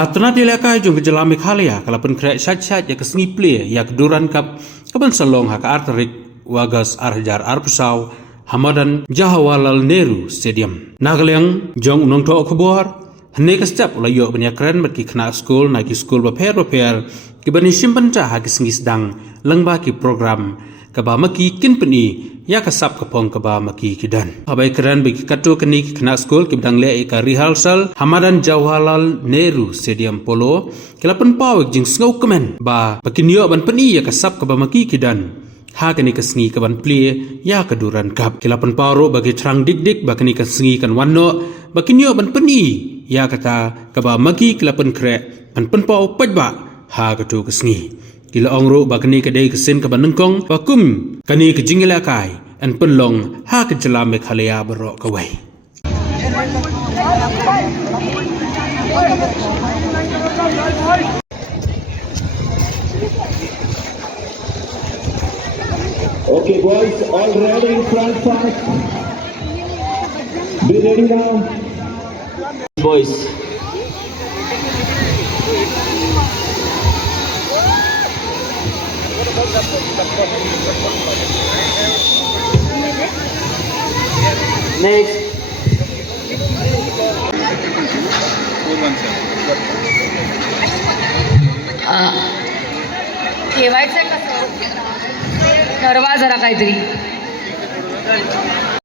Tanah dilakai jung ke Jalan Meghalaya kalaupun krek syat-syat ya ke sngi plie ya ke Durand Cup kapan salong haka arterik wagas arhajar arpusau hamadan Jawaharlal Nehru Stadium. Nagaleng jong unong to okobor hne ka step ula yo banya kren mat ki khynnah skul na ki skul baper ki bani simpan cha ha ki sngi sedang lengba ki program ka ba maki kin peni ya ka sap ka pong ka ba maki kidan abai kren bi katu kini ki khynnah skul ki bidang le ka rehearsal hamadan Jawaharlal Nehru Stadium Polo kelapan pawek jing sngo kemen ba bakinyo ban peni ya ka sap ka ba maki kidan haka ni ka sngi ka ban plie ya ka Durand Cup kelapan paro bagi thrang Dikdik bakani ka sngi kan wanno bakinyo ban peni ya kata ka ba maki kelapan krek ban penpau pajba ha ka tu ka sngi kila ongro bakani ka dei kesin ka ban nengkong bakum kani ka jingila kai an penlong ha ka Jalan Meghalaya berok ka wai. Okay, boys, all ready in front fast. Be ready now. Boys. Next. ठेवायचं कसं ठरवा जरा काहीतरी.